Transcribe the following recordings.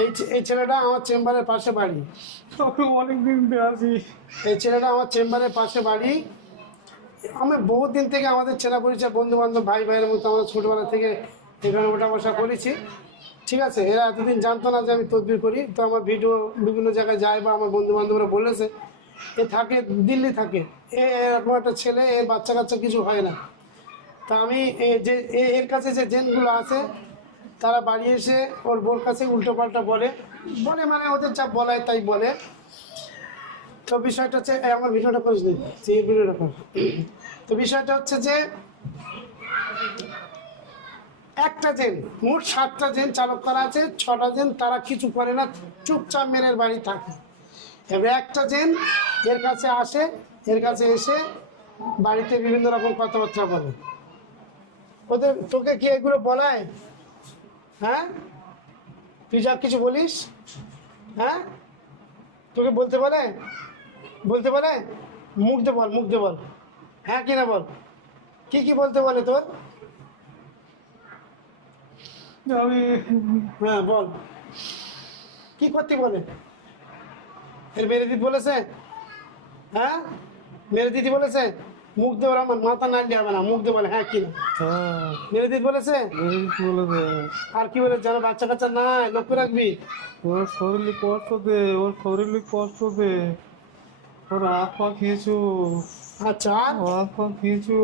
এই ছেলেটা আমার চেম্বারের পাশে বাড়ি। অনেক দিন আছি। এই ছেলেটা আমার চেম্বারের পাশে বাড়ি। আমি বহুত দিন থেকে আমাদের চেনা পরিচয়, বন্ধু বান্ধব, ভাই ভাইয়ের মতো আমরা ছোটোবেলা থেকে এখানে ওঠা বসা করেছি। ঠিক আছে, এরা এতদিন জানতো না যে আমি তদবির করি। তো আমার ভিডিও বিভিন্ন জায়গায় যায় বা আমার বন্ধু বান্ধবরা বলেছে এ থাকে দিল্লি থাকে, এরকম একটা ছেলে, এর বাচ্চা কাচ্চা কিছু হয় না। তা আমি এর কাছে যে জেনগুলো আছে তারা বাড়ি এসে ওর বোর কাছে উল্টো পাল্টা বলে বলে মানে ওদের যা বলায় তাই বলে। তো বিষয়টা হচ্ছে আমার ভিডিওটা করিস নি, এই ভিডিওটা কর। তো বিষয়টা হচ্ছে যে একটা জেন, মোট 7টা জেন চালক করা আছে, 6টা জেন তারা কিছু করে না, চুপচাপ মেনের বাড়ি থাকে। এবার একটা জেন এর কাছে আসে, এর কাছে এসে বাড়িতে বিভিন্ন রকম কথাবার্তা বলে। ওদের তোকে কি এগুলো বলায়? হ্যাঁ, তুই যা কিছু বলিস, হ্যাঁ তোকে বলতে বলে, বলতে বলে? মুখ দে বল, মুখ দে বল, হ্যাঁ কি না বল, কি কি বলতে বলে তোর? আমি হ্যাঁ বল, কি করতে বলে? এর মেরে দিতে বলেছে? হ্যাঁ মেরে দিতে বলেছে? মুখ দে বলে, আমার মাথা নাড়লে হবে না, মুখ দে বলে হ্যাঁ কি না। মেরে দিতে বলেছে? আর কি বলে? যেন বাচ্চা কাচ্চা নাই, লক্ষ্য রাখবি। ওর শরীরে কষ্ট দে, ওর শরীরে কষ্ট দে, ওর হাত পা খেয়েছু, আচ্ছা আর? হাত পা খেয়েছু,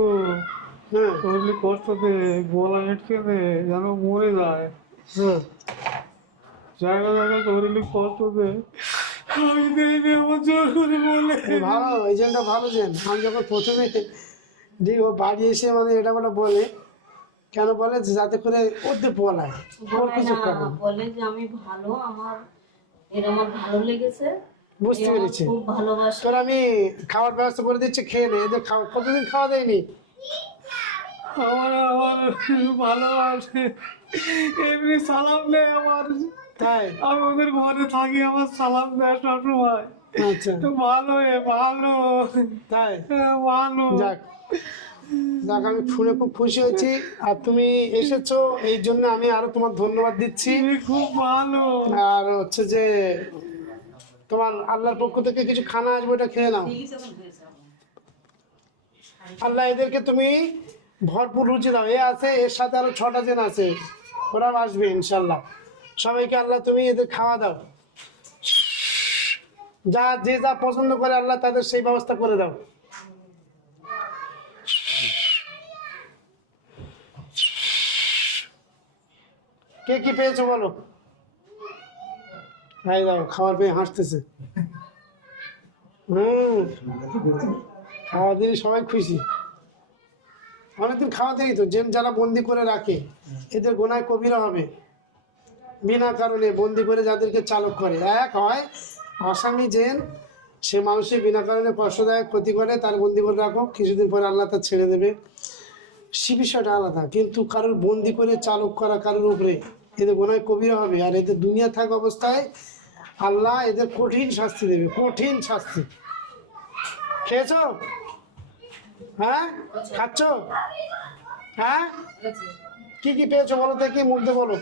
হ্যাঁ শরীরে কষ্ট দে, গলা আটকে দে, যেন মরে যায়। হ্যাঁ জায়গা জায়গা শরীরে কষ্ট দে, আমি দেয়নি, আমার জোর করে বলে। ভালো, এই জেনটা ভালো জেন। আমি যখন প্রথমে দিই ও বাড়ি এসে মানে এটা ওটা বলে, কেন বলে? যাতে করে ওদের বলায়, ওর কিছু করে না। বলে যে আমি ভালো, আমার এর আমার ভালো লেগেছে, বুঝতে এ আমার পেরেছি। খুব ভালোবাসে। তোর আমি খাওয়ার ব্যবস্থা করে দিচ্ছি, খেয়ে নে। এদের কতদিন খাওয়া দেয়নি? আমার আমার ভালোবাসে, এমনি সালাম দেয় আমার। তাই? আমি ওদের ঘরে থাকি, আমার সালাম দেয় সবসময়। আচ্ছা তো ভালো ভালো তাই? ভালো। যাক যাক, আমি শুনে খুব খুশি হয়েছি। আর তুমি এসেছো এই জন্য আমি আরো তোমার ধন্যবাদ দিচ্ছি। তুমি খুব ভালো। আর হচ্ছে যে তোমার আল্লাহর পক্ষ থেকে কিছু খানা আসবে, ওটা খেয়ে নাও। আল্লাহ এদেরকে তুমি ভরপুর রুচি দাও। এ আছে, এর সাথে আরো 6টা জেন আছে, ওরাও আসবে ইনশাল্লাহ। সবাইকে আল্লাহ তুমি এদের খাওয়া দাও, যা যে যা পছন্দ করে আল্লাহ তাদের সেই ব্যবস্থা করে দাও। কে কি পেয়েছো বলো? হাই দাও, খাবার পেয়ে হাসতেছে। খাওয়া দিলে সবাই খুশি। অনেকদিন খাওয়া দেয়নি তো। জেন যারা বন্দি করে রাখে এদের গোনায় কবিরা হবে। বিনা কারণে বন্দি করে যাদেরকে চালক করে, এক হয় আসামি জেন, সে মানুষের বিনা কারণে কষ্ট দেয়, ক্ষতি করে, তার বন্দি করে রাখো, কিছুদিন পরে আল্লাহ তার ছেড়ে দেবে, সে বিষয়টা আলাদা। কিন্তু কারোর বন্দি করে চালক করা কারোর উপরে, এদের গোনায় কবিরা হবে। আর এদের দুনিয়া থাকা অবস্থায় আল্লাহ এদের কঠিন শাস্তি দেবে, কঠিন শাস্তি। খেয়েছো? হ্যাঁ খাচ্ছ? হ্যাঁ কি কি পেয়েছো বলো দেখি, মুখ দিয়ে বলো,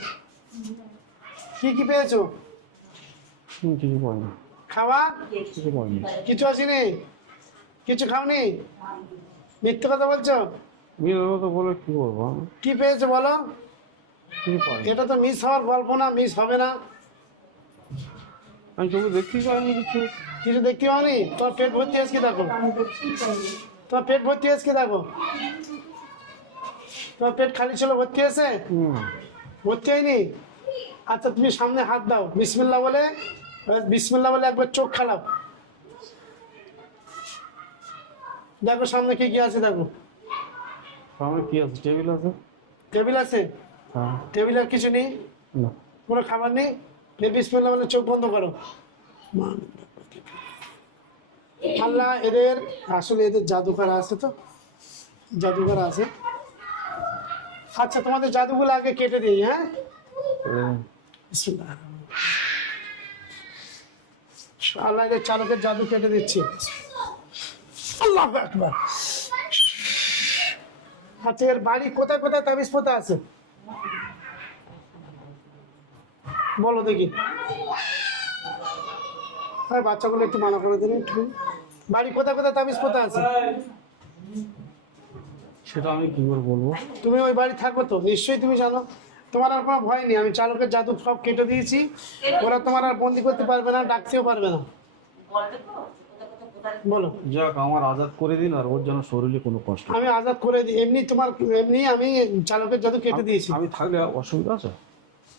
কি কি পেয়েছো? কিছু বলি খাওয়া কিছু বলি কিছু আসেনি? কিছু খাওনি? মিথ্যে কথা বলছো। বিয়ের তো বলে কি বলবো, কি পেয়েছো বলো? কি পাই এটা তো মিস হওয়ার গল্প না, মিস হবে না। আমি চোখে দেখতেই পাইনি কিছু। কিছু দেখতে পাওনি? তোমার পেট ভর্তি আজকে দেখো, তোমার পেট ভর্তি আজকে দেখো, তোমার পেট খালি ছিল, ভর্তি আছে? ভর্তি হয়নি? আচ্ছা তুমি সামনে হাত দাও, বিসমিল্লাহ বলে, বিসমিল্লাহ বলে একবার চোখ খেলাও, দেখো সামনে কি কি আছে দেখো। সামনে কি আছে? টেবিল আছে। টেবিল আছে? হ্যাঁ। টেবিল আর কিছু নেই? না। কোনো খাবার নেই? বিসমিল্লাহ বলে চোখ বন্ধ করো। আল্লাহ এদের আসলে এদের জাদুঘর আছে, তো জাদুঘর আছে। আচ্ছা তোমাদের জাদুগুলো আগে কেটে দিই। হ্যাঁ বিসমিল্লাহ। আল্লাহ এদের চালকের জাদু কেটে দিচ্ছি। আল্লাহু আকবার। আচ্ছা এর বাড়ি কোথায় কোথায় তাবিজ পোতা আছে? বলো দেখি। হ্যাঁ, বাচ্চাগুলো একটু মানা করে দিন একটু। বাড়ি কোথায় কোথায় তাবিজ পোতা আছে? সেটা আমি কি করে বলবো? তুমি ওই বাড়ি থাকো তো, নিশ্চয়ই তুমি জানো। তোমার আর কোনো ভয় নেই, আমি চালকের জাদু সব কেটে দিয়েছি। ওরা তোমার আর বন্দি করতে পারবে না, ডাকতেও পারবে না। বলো। যাক, আমার আজাদ করে দিন, আর ওর যেন শরীরে কোনো কষ্ট না। আমি আজাদ করে দিই, এমনি তোমার এমনি আমি চালকের জাদু কেটে দিয়েছি। আমি থাকলে অসুবিধা আছে?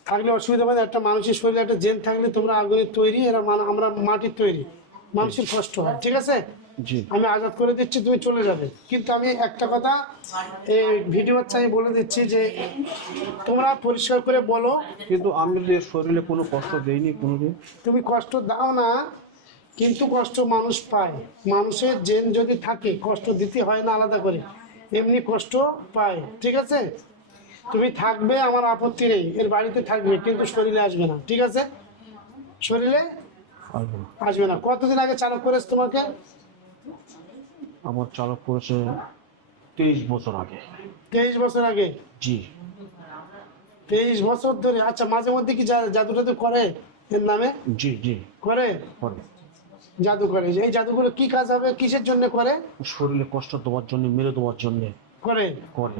থাকলে অসুবিধা মানে একটা মানুষের শরীরে একটা জেন থাকলে তোমরা আগুনের তৈরি, এরা আমরা মাটির তৈরি, মানুষের কষ্ট হয়, ঠিক আছে? জি। আমি আজাদ করে দিচ্ছি, তুমি চলে যাবে। কিন্তু আমি একটা কথা এই ভিডিও চাই বলে দিচ্ছি যে তোমরা পরিষ্কার করে বলো। কিন্তু আমি যে শরীরে কোনো কষ্ট দেইনি কোনোদিন। তুমি কষ্ট দাও না, কিন্তু কষ্ট মানুষ পায়। মানুষের জেন যদি থাকে কষ্ট দিতে হয় না আলাদা করে, এমনি কষ্ট পায়, ঠিক আছে? তুমি থাকবে, আমার আপত্তি নেই, এর বাড়িতে থাকবে, কিন্তু শরীরে আসবে না, ঠিক আছে? শরীরে আসবো না। আসবে না। কতদিন আগে চালক করেছে তোমাকে? আমার চালক করেছে 23 বছর আগে। 23 বছর আগে? জি। 23 বছর ধরে? আচ্ছা, মাঝে মধ্যে কি জাদু টাদু করে এর নামে? জি জি করে? করে। জাদু করে। এই জাদুগুলো কি কাজ হবে, কিসের জন্য করে? শরীরে কষ্ট দেওয়ার জন্য, মেরে দেওয়ার জন্য করে। করে।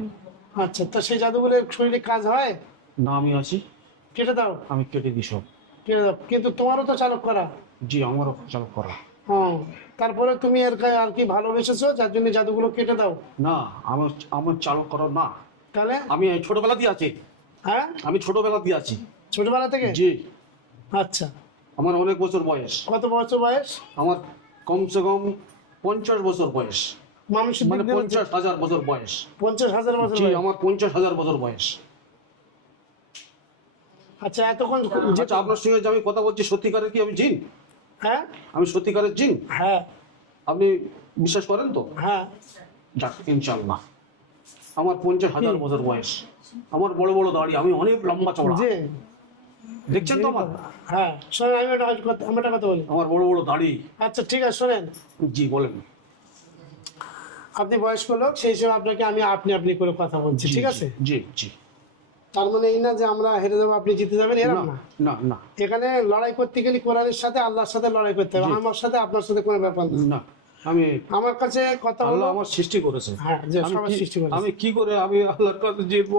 আচ্ছা, তো সেই জাদুগুলো শরীরে কাজ হয়? না, আমি আছি, কেটে দাও, আমি কেটে দিই সব। কেটে দাও। কিন্তু তোমারও তো চালক করা। জি, আমারও চালক করা। হ্যাঁ, তারপরে তুমি আর কি ভালোবেসেছো যার জন্য জাদুগুলো কেটে দাও? না, আমার আমার চালক করা না। তাহলে? আমি ছোটবেলা দিয়ে আছি। হ্যাঁ, আমি ছোটবেলা দিয়ে আছি। ছোটবেলা থেকে? জি। আচ্ছা, আমার অনেক বছর বয়স। কত বছর বয়স? আমার কমসে কম 50 বছর বয়স, মানুষের মানে দিক দিয়ে 50,000 বছর বয়স। 50,000 বছর জি, বয়স। আমার 50,000 বছর বয়স। আচ্ছা, এতক্ষণ আচ্ছা, আপনার সঙ্গে যে আমি কথা বলছি, সত্যিকারের কি আমি জিন? হ্যাঁ আমি সত্যিকারের জিন? হ্যাঁ আপনি বিশ্বাস করেন তো? হ্যাঁ। যাক, ইনশাল্লাহ। আমার 50,000 বছর বয়স, আমার বড় বড় দাড়ি, আমি অনেক লম্বা চওড়া। যে দেখছেন তো আমার? হ্যাঁ, শোনেন, আমি একটা কথা বলি। আমার বড় বড় দাড়ি। আচ্ছা, ঠিক আছে, শোনেন। জি, বলেন। আপনি বয়স্ক লোক, সেই হিসেবে আপনাকে আমি আপনি করে কথা বলছি, ঠিক আছে? জি জি। তার মানে এই না যে আমরা হেরে যাবো, আপনি জিতে যাবেন, এরকম না। না না এখানে লড়াই করতে গেলে কোরআনের সাথে আল্লাহর সাথে লড়াই করতে হবে, আমার সাথে আপনার সাথে কোনো ব্যাপার না। না, আমি আমার কাছে কথা হলো, আল্লাহ আমার সৃষ্টি করেছে। হ্যাঁ, যে আমি সবার কি- সৃষ্টি করেছে। আমি কি করে আমি আল্লাহর কাছে জিতবো?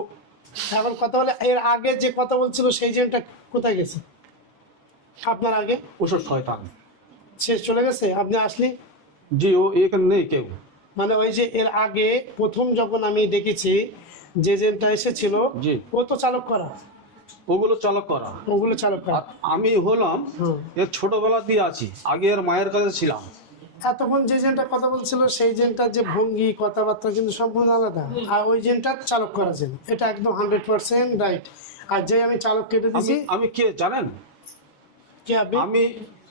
এখন কথা হলে এর আগে যে কথা বলছিল সেই জেনটা কোথায় গেছে? আপনার আগে ওসব শয়তান। সে চলে গেছে, আপনি আসলি? জি, ও এখানে নেই কেউ। মানে ওই যে এর আগে প্রথম যখন আমি দেখেছি যে জেনটা এসেছিল, জি। ও তো চালক করা, ওগুলো চালক করা। ওগুলো চালক করা। আর আমি হলাম হুম। এর ছোটবেলা দিয়ে আছি, আগে এর মায়ের কাছে ছিলাম। এতক্ষণ যে জেনটা কথা বলছিল সেই জেনটার যে ভঙ্গি কথাবার্তা কিন্তু সম্পূর্ণ আলাদা, আর ওই জেনটা চালক করা জেন, এটা একদম 100% রাইট। আর যে আমি চালক কেটে আমি দিয়েছি, আমি কে জানেন? কি আপনি? আমি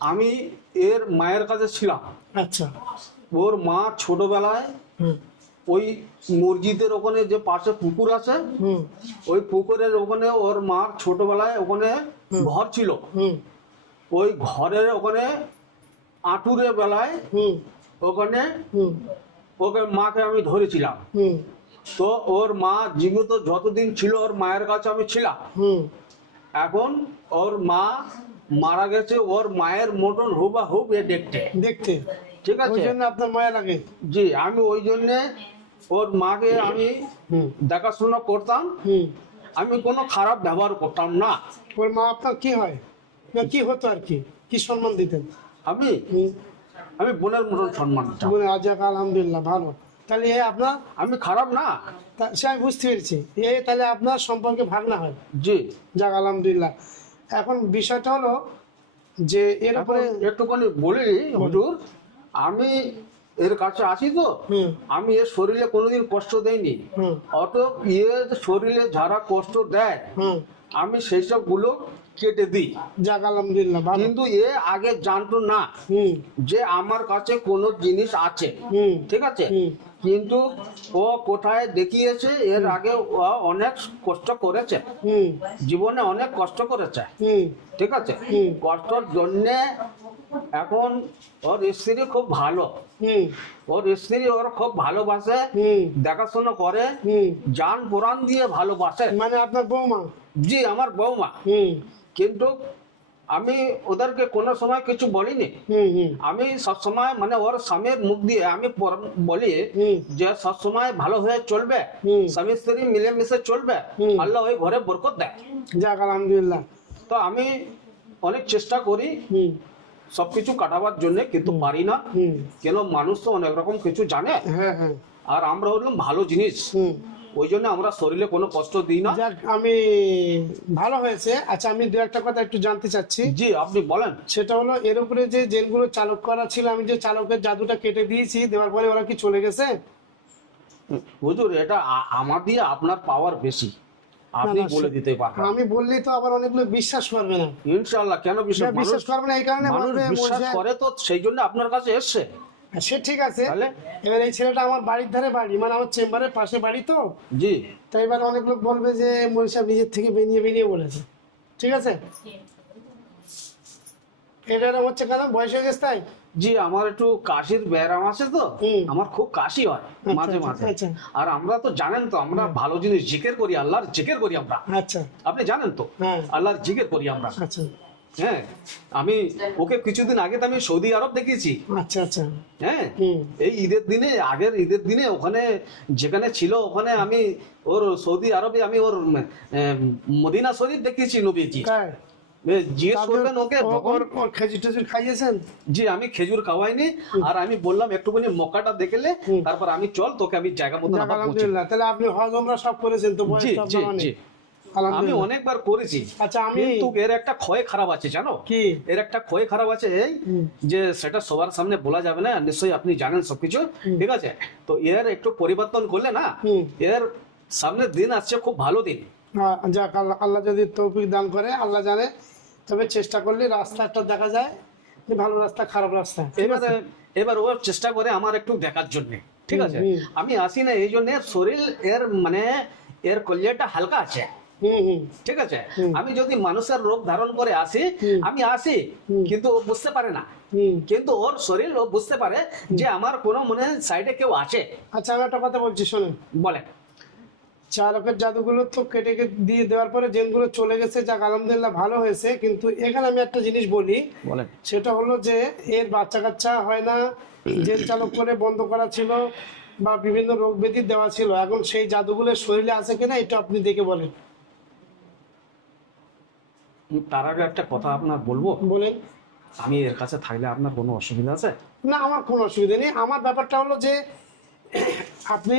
আমি এর মায়ের কাছে ছিলাম। আচ্ছা। ওর মা ছোটবেলায় হুম ওই মসজিদের ওখানে যে পাশে পুকুর আছে, হুম ওই পুকুরের ওখানে ওর মার ছোটবেলায় ওখানে ঘর ছিল। হুম ওই ঘরের ওখানে আঁটুরে বেলায় হুম ওখানে হুম ওকে মাকে আমি ধরেছিলাম। হুম তো ওর মা জীবিত যতদিন ছিল ওর মায়ের কাছে আমি ছিলাম। হুম এখন ওর মা মারা গেছে, ওর মায়ের মতন হুবাহুব এ দেখতে, দেখতে, ঠিক ওই আছে? জন্য আপনার মায়া লাগে। জি, আমি ওই জন্যে ওর মাকে আমি হুম দেখাশোনা করতাম। হুম আমি কোনো খারাপ ব্যবহার করতাম না। ওর মা আপনার কি হয় না কি হতো আর কি, কি সম্মান দিতেন? আমি হুম আমি বোনের মতন সম্মান দিতাম। বলে আজাক, আলহামদুলিল্লাহ, ভালো। তাহলে এ আপনার, আমি খারাপ না। সে আমি বুঝতে পেরেছি, এ তাহলে আপনার সম্পর্কে ভাগনা হয়। জি। যাক, আলহামদুলিল্লাহ। এখন বিষয়টা হলো যে এর এখন উপরে, একটুখানি বলি হুজুর, আমি এর কাছে আছি তো, হুম আমি এর শরীরে কোনোদিন কষ্ট দেইনি। হুম অত এর শরীরে যারা কষ্ট দেয় হুম আমি সেই সব গুলো কেটে দিই। যাক, আলহামদুলিল্লাহ, ভালো। কিন্তু এ আগে জানতো না হুম যে আমার কাছে কোনো জিনিস আছে, হুম ঠিক আছে? হুম কিন্তু ও কোথায় দেখিয়েছে, এর আগে ও অনেক কষ্ট করেছে, হুম জীবনে অনেক কষ্ট করেছে, হুম ঠিক আছে? হুম। কষ্টর জন্যে এখন ওর স্ত্রী খুব ভালো, হুম ওর স্ত্রী ওর খুব ভালোবাসে, হুম দেখাশোনা করে, হুম জান প্রাণ দিয়ে ভালোবাসে। মানে আপনার বৌমা? জি, আমার বৌমা। হুম কিন্তু আমি ওদেরকে কোনো সময় কিছু বলিনি। আমি সবসময় মানে ওর স্বামীর মুখ দিয়ে আমি বলি যে সবসময় ভালো হয়ে চলবে, স্বামী স্ত্রী মিলেমিশে চলবে, আল্লাহ ওই ঘরে বরকত দেয়। যাক আলহামদুলিল্লাহ। তো আমি অনেক চেষ্টা করি সবকিছু কাটাবার জন্য, কিন্তু পারি না। কেন মানুষ তো অনেক রকম কিছু জানে, হ্যাঁ হ্যাঁ। আর আমরা হলাম ভালো জিনিস, ওই জন্য আমরা শরীরে কোনো কষ্ট দিই না। যাক আমি ভালো হয়েছে। আচ্ছা আমি দু একটা কথা একটু জানতে চাচ্ছি। জি আপনি বলেন। সেটা হলো এর উপরে যে জেলগুলো চালক করা ছিল, আমি যে চালকের জাদুটা কেটে দিয়েছি, দেওয়ার পরে ওরা কি চলে গেছে? হুজুর এটা আমার দিয়ে আপনার পাওয়ার বেশি, আপনি না, বলে দিতে পারবেন। আমি বললেই তো আবার অনেকগুলো বিশ্বাস করবে না। ইনশাআল্লাহ, কেন বিশ্বাস বিশ্বাস করবে না এই কারণে মানুষ বলবে বিশ্বাস বলছে- করে তো সেই জন্য আপনার কাছে এসছে। সে ঠিক আছে। তাহলে? এবার এই ছেলেটা আমার বাড়ির ধারে বাড়ি, মানে আমার চেম্বারের পাশে বাড়ি তো, জি তাই এবার অনেক লোক বলবে যে মনি সাহেব নিজের থেকে বেরিয়ে বেরিয়ে বলেছে। ঠিক আছে, এটা এরকম হচ্ছে কেন? বয়স হয়ে গেছে তাই? জি, আমার একটু কাশির ব্যায়াম আছে তো, আমার খুব কাশি হয় মাঝে মাঝে। আচ্ছা। আর আমরা তো জানেন তো, আমরা ভালো জিনিস জিকির করি, আল্লাহর জিকির করি আমরা, আচ্ছা আপনি জানেন তো, হ্যাঁ। আল্লাহর জিকির করি আমরা। আচ্ছা হ্যাঁ, আমি ওকে কিছুদিন আগে তো আমি সৌদি আরব দেখিয়েছি। আচ্ছা আচ্ছা। হ্যাঁ, হুম। এই ঈদের দিনে, আগের ঈদের দিনে ওখানে যেখানে ছিল, ওখানে আমি ওর সৌদি আরবে আমি ওর মদিনা শরীফ দেখিয়েছি নবীজি। তাই? জিজ্ঞেস করবেন ওকে ওর খেজুর টেজুর খাইয়েছেন? জি, আমি খেজুর খাওয়াইনি, আর আমি বললাম একটুখানি মক্কাটা দেখলে তারপর আমি চল তোকে আমি জায়গা মতো যাক আলহামদুলিল্লাহ। তাহলে আপনি হজ ওমরা সব করেছেন তো? বয়স জি তো জি আপনার অনেক। জি, আমি আলহামদুলিল্লাহ। অনেকবার করেছি। আচ্ছা আমি কিন্তু এর একটা ক্ষয় খারাপ আছে জানো কি? এর একটা ক্ষয় খারাপ আছে এই যে সেটা সবার সামনে বলা যাবে না, নিশ্চয়ই আপনি জানেন সবকিছু, ঠিক আছে? তো এর একটু পরিবর্তন করলে না, এর সামনের দিন আসছে খুব ভালো দিন। যাক আল্লাহ, আল্লাহ যদি তৌফিক দান করে, আল্লাহ জানে। তবে চেষ্টা করলে রাস্তা একটা দেখা যায় যে ভালো রাস্তা খারাপ রাস্তা। এবার ও চেষ্টা করে আমার একটু দেখার জন্য, ঠিক আছে? আমি আসি না এই জন্য, শরীর এর মানে এর কলিয়াটা হালকা আছে, ঠিক আছে? আমি যদি মানুষের রোগ ধারণ করে আসি, আমি আসি, কিন্তু ও বুঝতে পারে না। কিন্তু ওর শরীর ও বুঝতে পারে যে আমার কোনো মনে সাইডে কেউ আছে। আচ্ছা আমি একটা কথা বলছি শোনেন। বলেন। চালকের জাদুগুলো তো কেটে দিয়ে দেওয়ার পরে জেনগুলো চলে গেছে, যাক আলহামদুলিল্লাহ ভালো হয়েছে। কিন্তু এখানে আমি একটা জিনিস বলি, বলেন। সেটা হলো যে এর বাচ্চা কাচ্চা হয় না, জেল চালক করে বন্ধ করা ছিল বা বিভিন্ন রোগ ব্যাধি দেওয়া ছিল, এখন সেই জাদুগুলো শরীরে আছে কিনা এটা আপনি দেখে বলেন। তার আগে একটা কথা আপনার বলবো। বলেন। আমি এর কাছে থাকলে আপনার কোনো অসুবিধা আছে? না আমার কোনো অসুবিধা নেই। আমার ব্যাপারটা হলো যে আপনি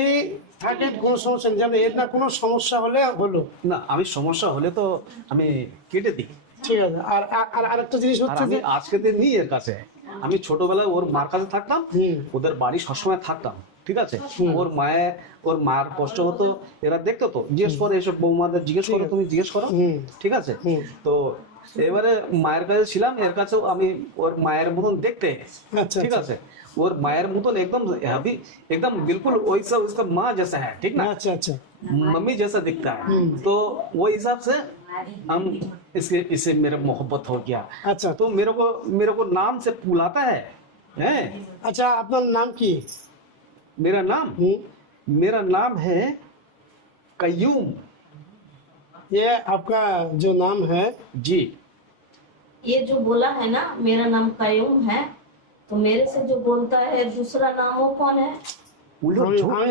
থাকেন, কোনো সমস্যা নেই, যেন এর না কোনো সমস্যা হলে হলো না, আমি সমস্যা হলে তো আমি কেটে দিই। ঠিক আছে। আর আরেকটা জিনিস আর হচ্ছে আমি যে আজকে দিন নিই এর কাছে, আমি ছোটবেলায় ওর মার কাছে থাকতাম, ওদের বাড়ি সবসময় থাকতাম, ঠিক আছে? ওর মার কষ্ট হতো, এরা দেখতো তো, জিজ্ঞেস করে এসব বৌমাদের, জিজ্ঞেস করো, তুমি জিজ্ঞেস করো, ঠিক আছে? তো এবারে মায়ের কাছে ছিলাম, এর কাছেও আমি ওর মায়ের মতন দেখতে, আচ্ছা ঠিক আছে? ওর মায়ের মতন একদম हैवी, एकदम बिल्कुल वैसा उसका माँ जैसा है, ठीक ना? আচ্ছা আচ্ছা। मम्मी जैसा दिखता है। तो वो हिसाब से हम इससे मेरा मोहब्बत हो गया। আচ্ছা तो मेरे को नाम से बुलाता है, हैं? আচ্ছা আপনার নাম কি? मेरा नाम है कयूम। ये आपका जो नाम है? जी। ये जो बोला है ना मेरा नाम कायूम है, तो मेरे से जो बोलता है दूसरा नाम वो कौन है?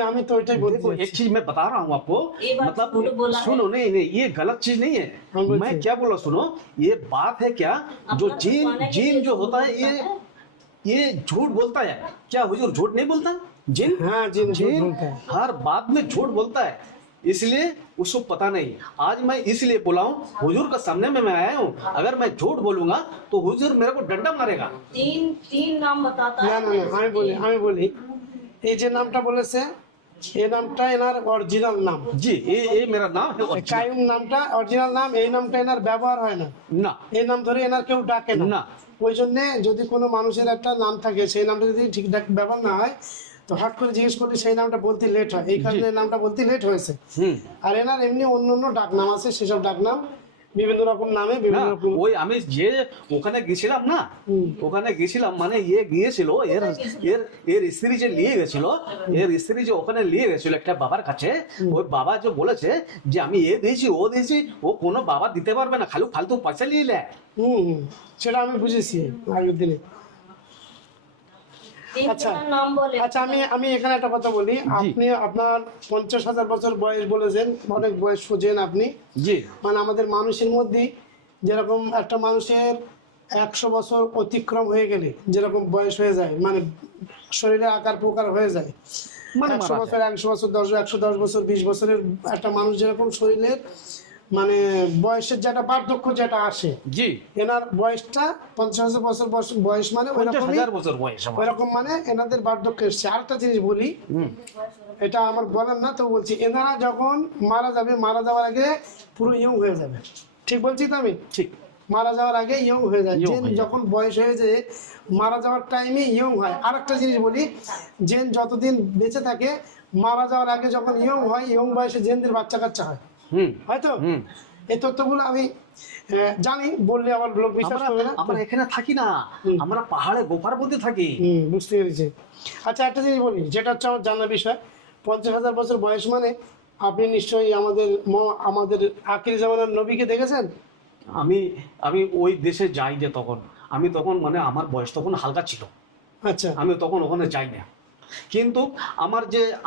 আমি তো ওইটাই বলতে देखो एक चीज मैं बता रहा हूँ आपको, ये बात मतलब झूठ बोला है। सुनो, नहीं नहीं, ये गलत चीज नहीं है। हाँ, बोलिए। मैं क्या बोला सुनो, ये बात है क्या, जो अपना जीन छुपाने के जीन लिए जो झूठ होता है, बोलता ये झूठ बोलता है क्या? हुजूर झूठ नहीं बोलता? जिन हाँ, जिन झूठ जिन बोलता है। हर बात में झूठ बोलता है, इसलिए उसको पता नहीं। आज मैं इसलिए बोला हूँ, हुजूर का सामने में मैं आया हूँ, अगर मैं झूठ बोलूंगा तो हुजूर मेरे को डंडा मारेगा। तीन नाम बताता না है। না না, আমি বলি এই যে নামটা বলেছে, এই নামটা এনার অরিজিনাল নাম। जी, ये मेरा नाम है original। কায়ুম নামটা অরিজিনাল নাম, এই নামটা এনার ব্যবহার হয় না, ना এই নাম ধরে এনার কেউ ডাকে না। না। ওই জন্য যদি কোনো মানুষের একটা নাম থাকে, সেই নামটা যদি ঠিকঠাক ব্যবহার না হয়, তো হট করে জিজ্ঞেস করলে সেই নামটা বলতে লেট হয়, এই কারণে এই নামটা বলতে লেট হয়েছে। আর এনার এমনি অন্য অন্য ডাক নাম আছে, সেসব ডাক নাম বিভিন্ন রকম নামে না, বিভিন্ন রকম। ওই আমি যে ওখানে গেছিলাম না, ওখানে গেছিলাম মানে ইয়ে গিয়েছিল এর এর এর স্ত্রী যে নিয়ে গেছিল, এর স্ত্রী যে ওখানে নিয়ে গেছিল একটা বাবার কাছে, ওই বাবা যে বলেছে যে আমি এ দিয়েছি ও দিয়েছি, ও কোনো বাবা দিতে পারবে না, খালি ফালতু পয়সা নিয়ে নেয়। সেটা আমি বুঝেছি আগের দিনে। আচ্ছা তিনজনের নাম বলে। আচ্ছা, আমি এখানে একটা কথা বলি। আপনি আপনার 50,000 বছর বয়স বলেছেন, অনেক বয়স সোজেন আপনি। জি মানে আমাদের মানুষের মধ্যে যেরকম একটা মানুষের 100 বছর অতিক্রম হয়ে গেলে যেরকম বয়স হয়ে যায়, মানে শরীরের আকার প্রকার হয়ে যায়, মানে 100 মারা বছর 100 বছর 110 বছর 20 বছরের একটা মানুষ যেরকম শরীরের মানে বয়সের যেটা বার্ধক্য যেটা আসে, জি এনার বয়সটা 50,000 বছর বয়স মানে ওইরকমই, 50,000 বছর বয়স আমার। ওইরকম মানে এনাদের বার্ধক্য এসছে। আরেকটা জিনিস বলি, এটা আমার বলার না তো বলছি, এনারা যখন মারা যাবে, মারা যাওয়ার আগে পুরো ইয়ং হয়ে যাবে। ঠিক বলছি তো আমি? ঠিক মারা যাওয়ার আগে ইয়ং হয়ে যায়। Young জেন হয়ে যায়। যখন বয়স হয়ে যায় মারা যাওয়ার টাইমে ইয়ং হয়। আরেকটা জিনিস বলি, জেন যতদিন বেঁচে থাকে মারা যাওয়ার আগে যখন ইয়ং হয়, ইয়ং বয়সে জেনদের বাচ্চা কাচ্চা হয়, হুম হয়তো? হুম। এই তথ্যগুলো আমি জানি, বললে আবার লোক বিশ্বাস করবে না। আমরা এখানে থাকি না, আমরা পাহাড়ে গোপার মধ্যে থাকি। বুঝতে পেরেছি। আচ্ছা একটা জিনিস বলি, যেটা হচ্ছে আমার জানার বিষয়, 50,000 বছর বয়স মানে আপনি নিশ্চয়ই আমাদের আখির জামানার নবীকে দেখেছেন? আমি আমি ওই দেশে যাই যে তখন, আমি তখন মানে আমার বয়স তখন হালকা ছিল, আচ্ছা আমি তখন ওখানে যাই না। কিন্তু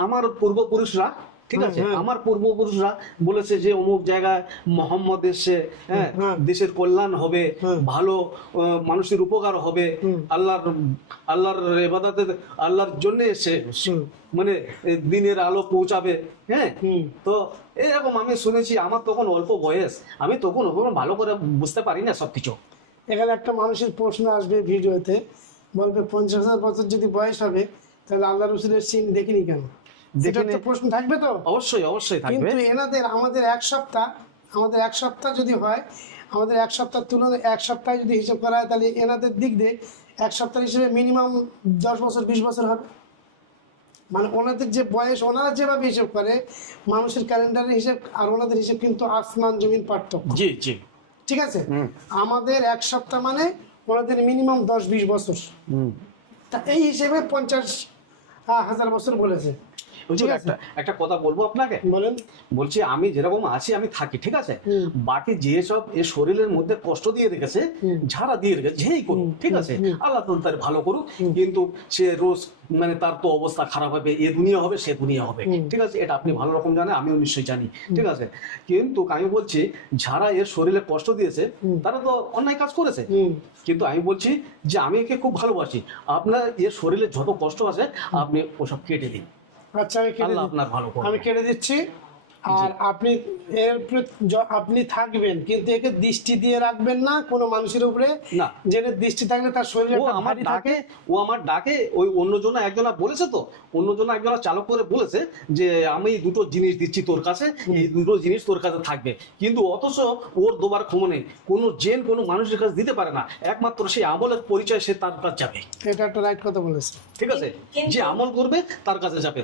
আমার পূর্বপুরুষরা, ঠিক আছে, হ্যাঁ। আমার পূর্বপুরুষরা বলেছে যে অমুক জায়গায় মোহাম্মদ এসে, হ্যাঁ, হ্যাঁ। দেশের কল্যাণ হবে, হ্যাঁ। ভালো মানুষের উপকার হবে, আল্লাহর ইবাদতে আল্লাহর জন্য এসে মানে দিনের আলো পৌঁছাবে, হ্যাঁ। তো এরকম আমি শুনেছি, আমার তখন অল্প বয়স, আমি তখন ভালো করে বুঝতে পারি না সবকিছু। এখানে একটা মানুষের প্রশ্ন আসবে ভিডিওতে, বলবে 50,000 বছর যদি বয়স হবে তাহলে আল্লাহ রসুলের সিন দেখিনি কেন? এটা তো প্রশ্ন থাকবে তো। অবশ্যই অবশ্যই থাকবে। কিন্তু আমাদের এক সপ্তাহ যদি হয়, আমাদের এক সপ্তাহ তুলনায় এক সপ্তাহে যদি হিসাব করা হয়, তাহলে এনাদের দিক দিয়ে এক সপ্তাহ হিসেবে মিনিমাম 10 বছর 20 বছর হবে। মানে ওনাদের যে বয়স, ওনারা যেভাবে হিসাব করে মানুষের ক্যালেন্ডারের হিসাব আর ওনাদের হিসাব কিন্তু আসমান জমিন পার্থক্য। জি জি। ঠিক আছে, আমাদের এক সপ্তাহ মানে ওনাদের মিনিমাম 10-20 বছর। তা এই হিসেবে 50,000 বছর বলেছে। হুজুর, একটা কথা বলবো আপনাকে। বলেন। বলছি আমি যেরকম আছি আমি থাকি, ঠিক আছে, বাকি যেসব এ শরীরের মধ্যে কষ্ট দিয়ে রেখেছে, ঝাড়া দিয়ে রেখেছে, যেই করুক, ঠিক আছে, আল্লাহ তো তার ভালো করুক, কিন্তু সে রোজ মানে তার তো অবস্থা খারাপ হবে, এ দুনিয়া হবে সে দুনিয়া হবে, ঠিক আছে, এটা আপনি ভালো রকম জানেন, আমিও নিশ্চয়ই জানি, ঠিক আছে। কিন্তু আমি বলছি যারা এর শরীরে কষ্ট দিয়েছে তারা তো অন্যায় কাজ করেছে, কিন্তু আমি বলছি যে আমি একে খুব ভালোবাসি, আপনার এর শরীরে যত কষ্ট আছে আপনি ওসব কেটে দিন, আচ্ছা আল্লাহ আপনার ভালো করবে। আমি কেটে দিচ্ছি। আর আপনি আপনি থাকবেন, কিন্তু একে দৃষ্টি দিয়ে রাখবেন না কোনো মানুষের উপরে, না। যেটা দৃষ্টি থাকলে তার শরীরে ও আমার ডাকে ওই অন্যজনা একজনা বলেছে, তো অন্যজনা একজনা চালক করে বলেছে যে আমি দুটো জিনিস দিচ্ছি তোর কাছে, এই দুটো জিনিস তোর কাছে থাকবে, কিন্তু অথচ ওর দোবার ক্ষমনে কোনো জেন কোনো মানুষের কাছে দিতে পারে না, একমাত্র সেই আমলের পরিচয় সে তার কাছে যাবে। এটা একটা রাইট কথা বলেছে। ঠিক আছে, যে আমল করবে তার কাছে যাবে।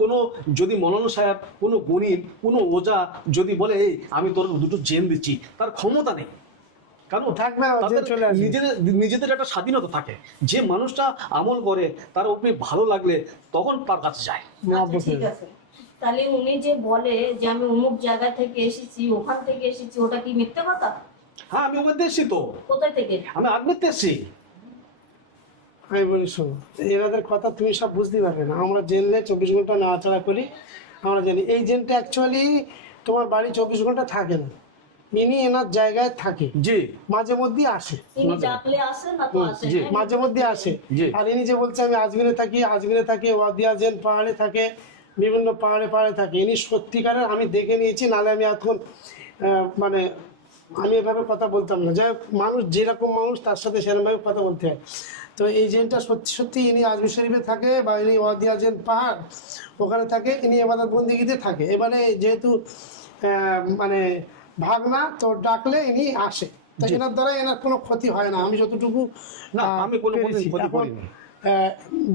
কোনো যদি মৌলানা সাহেব, কোনো গণিত, কোনো ওজা যদি বলে এই আমি তোর দুটো জেন দিচ্ছি, তার ক্ষমতা নেই, কারণ থাকবে না, তাদের জেন চলে আসবে। নিজেদের একটা স্বাধীনতা থাকে, যে মানুষটা আমল করে তার উপরে ভালো লাগলে তখন তার কাছে যায়। আচ্ছা, ঠিক আছে, তাহলে উনি যে বলে যে আমি অমুক জায়গা থেকে এসেছি, ওখান থেকে এসেছি, ওটা কি মিথ্যে কথা? হ্যাঁ, আমি ওখানে এসেছি, তো কোথায় থেকে? আমি আদমিতে এসেছি। আমি বলি শোনো, এনাদের কথা তুমি সব বুঝতে পারবে না। আমরা জেনলে 24 ঘন্টা নাড়াচাড়া করি, আমরা জানি এই জেনটা অ্যাকচুয়ালি তোমার বাড়ি 24 ঘন্টা থাকে না, ইনি এনার জায়গায় থাকে, জি, মাঝে মধ্যে আসে, তিনি ডাকলে আসে না তো আসে? জি। হ্যাঁ। মাঝে মধ্যে আসে। জি। আর ইনি যে বলছে আমি আজমিরে থাকি, ওয়াদিয়া জেন পাহাড়ে থাকে, বিভিন্ন পাহাড়ে থাকে, ইনি সত্যিকারের, আমি দেখে নিয়েছি, নাহলে আমি এখন মানে আমি এভাবে কথা বলতাম না। যাই হোক, মানুষ যেরকম মানুষ তার সাথে সেরকমভাবে কথা বলতে হয়। তো এই জেনটা সত্যি ইনি আজমির শরীফে থাকে, বা ইনি ওয়াদিয়া জেন পাহাড় ওখানে থাকে, ইনি ইবাদত বন্দিগিতে থাকে। এবারে যেহেতু মানে ভাগনা, তো ডাকলে ইনি আসে, তো এনার দ্বারা এনার কোনো ক্ষতি হয় না, আমি যতটুকু না, আমি কোনো পেরেছি। ক্ষতি এখন করিনি।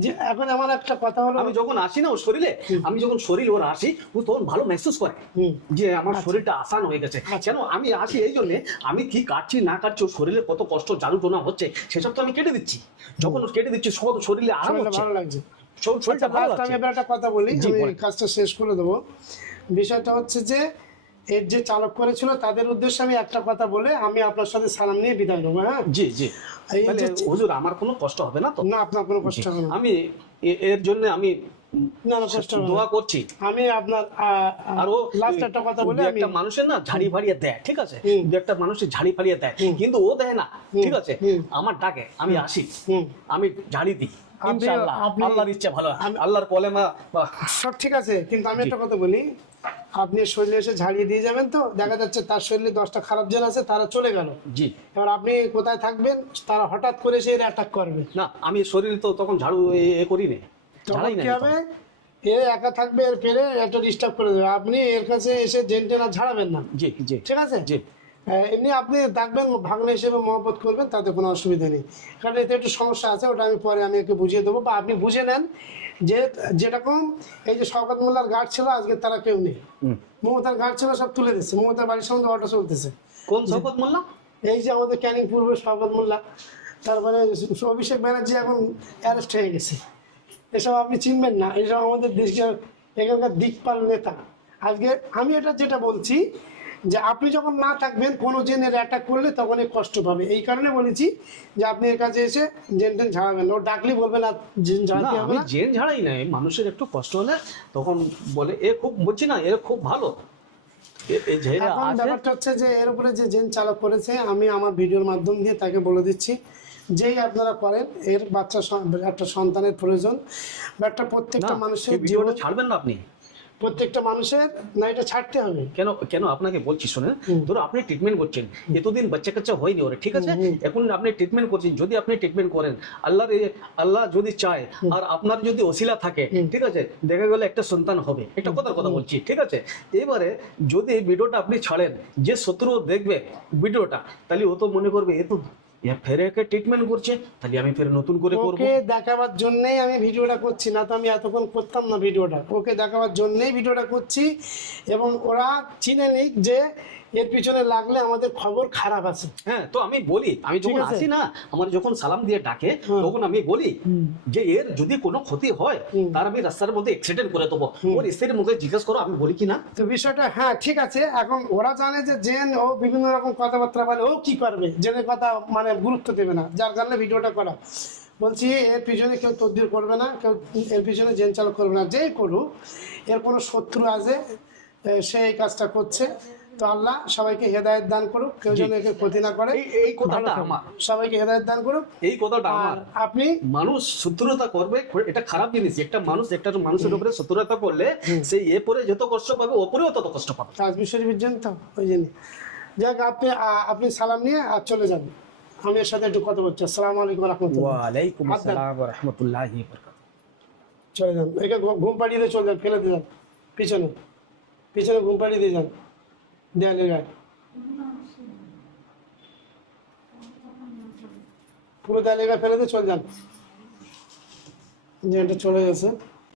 যে এখন আমার একটা কথা হলো, আমি যখন আসি না ওর শরীরে, আমি যখন শরীর ওর আসি, ও তখন ভালো মেহসুস করে হুম। যে আমার শরীরটা আসান হয়ে গেছে। কেন আমি আসি এই জন্য, আমি কি কাটছি না কাটছি, ওর শরীরে কত কষ্ট জ্বালুটোনা হচ্ছে সেসব তো আমি কেটে দিচ্ছি। যখন ওর কেটে দিচ্ছি সব শরীরে আরাম শরীরটা হচ্ছে, ভালো লাগছে। শরীরটা ভালো Last আমি লাগছে। এবার একটা কথা বলি, জি, আমি বলেন। কাজটা শেষ করে দেবো। বিষয়টা হচ্ছে যে এর যে চালক করেছিল তাদের উদ্দেশ্যে আমি একটা কথা বলে আমি আপনার সাথে সালাম নিয়ে বিদায় নেবো। হ্যাঁ, জি জি, এই তাহলে যে- হুজুর আমার কোনো কষ্ট হবে না তো? না, আপনার কোনো কষ্ট হবে না। আমি এর জন্য আমি না, না, কষ্ট হবে না। দোয়া করছি। আমি আপনার আর ও লাস্ট একটা কথা বলে দু আমি একটা মানুষের না ঝাড়ি ফাড়িয়ে দেয়, ঠিক আছে, হুম। দু একটা মানুষের ঝাড়ি ফাড়িয়ে দেয়, কিন্তু ও দেয় না, ঠিক আছে, হুম। আমার ডাকে আমি আসি, হুম। আমি ঝাড়ি দিই ইনশাআল্লাহ, আপনি- আল্লাহর ইচ্ছা ভালো, আল্লাহর কলেমা সব ঠিক আছে, কিন্তু আমি একটা কথা বলি, আপনি শরীরে এসে ঝাড়িয়ে দিয়ে যাবেন তো দেখা যাচ্ছে তার শরীরে 10টা খারাপ জেন আছে, তারা চলে গেল। জি। এবার আপনি কোথায় থাকবেন, তারা হঠাৎ করে এসে অ্যাটাক করবে, না আমি শরীর তো তখন ঝাড়ু করি না, তখন ঝাড়াই না কি হবে, এ একা থাকবে, এর পেরে একটা ডিস্টার্ব করে দেবে, আপনি এর কাছে এসে জেনটেন আর ঝাড়াবেন না, জি জি ঠিক আছে? জি। এমনি আপনি থাকবেন, ভাগনা হিসেবে মহব্বত করবেন, তাতে কোনো অসুবিধা নেই। কারণ এতে একটু সমস্যা আছে, ওটা আমি পরে আমি একে বুঝিয়ে দেবো, বা আপনি বুঝে নেন যে যেরকম এই যে শওকত মোল্লার গার্ড ছিল, আজকে তারা কেউ নেই। মমতার গার্ড ছিল, সব তুলে দিচ্ছে, মমতার বাড়ির সামনে অটো চলতেছে। কোন শওকত মোল্লা? এই যে আমাদের ক্যানিং পূর্বে শওকত মোল্লা, তারপরে অভিষেক ব্যানার্জি এখন অ্যারেস্ট হয়ে গেছে। এসব আপনি চিনবেন না, এসব আমাদের দেশের এখানকার দিকপাল নেতা। আজকে আমি এটা যেটা বলছি যে আপনি যখন না থাকবেন, কোনো জেনের অ্যাটাক করলে তখন এ কষ্ট পাবে, এই কারণে বলেছি যে আপনি এর কাছে এসে জেন টেন ঝাড়াবেন, ও ডাকলে বলবেন আর জেন না ঝাড়াতে হবে আমি না। জেন ঝাড়াই নাই, মানুষের একটু কষ্ট হলে তখন বলে এ খুব, বলছি না এ খুব ভালো, এই যে এখন আছে। ব্যাপারটা হচ্ছে যে এর উপরে যে জেন চালক করেছে, আমি আমার ভিডিওর মাধ্যম দিয়ে তাকে বলে দিচ্ছি, যেই আপনারা করেন, এর বাচ্চা একটা সন্তানের প্রয়োজন, বা একটা না প্রত্যেকটা মানুষের এই ভিডিওটা জীবনে, ছাড়বেন না আপনি। প্রত্যেকটা মানুষের না, এটা ছাড়তে হবে। কেন কেন আপনাকে বলছি শোনেন, ধরো আপনি ট্রিটমেন্ট করছেন, এতদিন বাচ্চা কাচ্চা হয়নি ওরে, ঠিক আছে, এখন আপনি ট্রিটমেন্ট করছেন, যদি আপনি ট্রিটমেন্ট করেন, আল্লাহ যদি চায় আর আপনার যদি ওসিলা থাকে, ঠিক আছে, দেখা গেলে একটা সন্তান হবে, একটা কথার কথা বলছি, ঠিক আছে। এবারে যদি এই ভিডিওটা আপনি ছাড়েন, যে শত্রু দেখবে ভিডিওটা, তাহলে ও তো মনে করবে এ তো ফের একে ট্রিটমেন্ট করছে, তাহলে আমি ফের নতুন করে করবো। ওকে দেখাবার জন্যই আমি ভিডিওটা করছি, না তো আমি এতক্ষণ করতাম না ভিডিওটা। ওকে দেখাবার জন্যই ভিডিওটা করছি, এবং ওরা চিনে নিক যে এর পিছনে লাগলে আমাদের খবর খারাপ আছে। হ্যাঁ, তো আমি বলি, আমি যখন আছে? আসি না, আমার যখন সালাম দিয়ে ডাকে, তখন আমি বলি যে এর যদি কোনো ক্ষতি হয়, তার আমি রাস্তার মধ্যে অ্যাক্সিডেন্ট করে দেবো, ওর স্ত্রীর মধ্যে জিজ্ঞেস করো, আমি বলি কি না। তো বিষয়টা হ্যাঁ ঠিক আছে, এখন ওরা জানে যে জেন ও বিভিন্ন রকম কথাবার্তা বলে, ও কি করবে, জেনের কথা মানে গুরুত্ব দেবে না, যার কারণে ভিডিওটা করা। বলছি এর পিছনে কেউ তদবির করবে না, কেউ এর পিছনে জেন চালু করবে না, যেই করুক এর কোনো শত্রু আছে, সে এই কাজটা করছে। তো আল্লাহ সবাইকে হেদায়েত দান করুক, কেউ যেন একে ক্ষতি না করে। এই কথাটা ভালো থাকুন। আমার, সবাইকে হেদায়েত দান করুক। এই কথাটা আর আমার। আপনি মানুষ শত্রুতা করবে, এটা খারাপ জিনিস। একটা মানুষের উপরে শত্রুতা করলে সেই পরে যত কষ্ট পাবে, ওপরেও তত কষ্ট পাবে। তাজবি শরীফের জন্য তো ওই জন্য যাক, আপনি সালাম নিয়ে আর চলে যান, আমি এর সাথে একটু কথা বলছি। আসসালামু আলাইকুম রহমতুল্লাহ। ওয়ালাইকুম আসসালাম ওয়া রাহমাতুল্লাহি ওয়া বারাকাতুহু। চলে যান, একে ঘুম পাড়িয়ে দিয়ে চলে যান, ফেলে দিয়ে যান পিছনে, পিছনে ঘুম পাড়িয়ে দিয়ে যান দেয়ালের গায়ে, পুরো দেয়ালের গায়ে ফেলে দিয়ে চলে যান। যে এটা চলে গেছে।